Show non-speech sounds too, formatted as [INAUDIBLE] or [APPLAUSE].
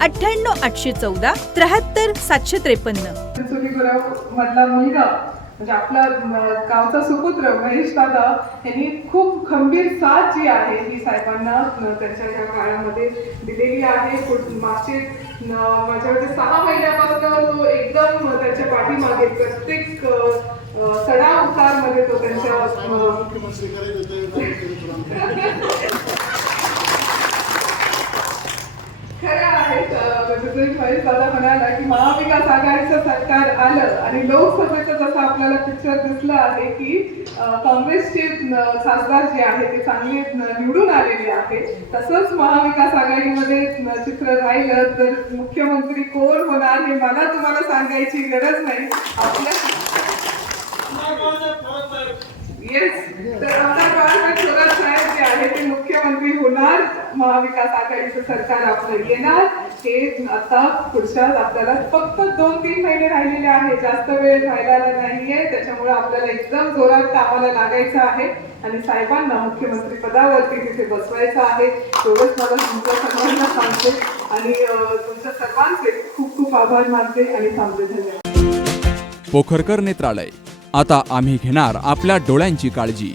अठ्ठ्याण्णव आठशे चौदा त्र्याहत्तर सातशे त्रेपन्न. मधला मुलगा म्हणजे आपला गावचा सुपुत्र महेश दादा यांनी खूप खंबीर साथ जी आहे ही साहेबांना न, त्यांच्या या काळामध्ये दिलेली आहे. मागचे न, माझ्या मते सहा महिन्यापासून तो एकदम त्याच्या पाठीमागे प्रत्येक अ, अ, चढाव उतारमध्ये तो त्यांच्या [LAUGHS] महेश uh, दादा म्हणाला की महाविकास आघाडीचं सरकार आलं आणि लोकसभेचं जसं आपल्याला पिक्चर दिसलं आहे की काँग्रेसचे खासदार जे आहे ते चांगले निवडून आलेले आहे तसंच महाविकास आघाडीमध्ये चित्र राहिलं तर मुख्यमंत्री कोण होणार हे मला तुम्हाला सांगायची गरज नाही. आपल्या येस तर आमदार बाळासाहेब थोरात साहेब जे आहे ते मुख्यमंत्री होणार महाविकास आघाडीचं सरकार आपलं येणार हे आता पुढच्या आपल्याला फक्त दोन तीन महिने राहिलेले आहे जास्त वेळ राहिलेला नाहीये त्याच्यामुळे आपल्याला एकदम जोरात कामाला लागायचं आहे. आणि साहेबांना मुख्यमंत्री पदावरती तिथे बसवायचं आहे. एवढंच मला तुमच्या सर्वांना सांगते. आणि तुमच्या सर्वांचे खूप खूप आभार मानते आणि सांगते धन्यवाद. पोखरकर नेत्रालय. आता आम्ही घेणार आपल्या डोळ्यांची काळजी.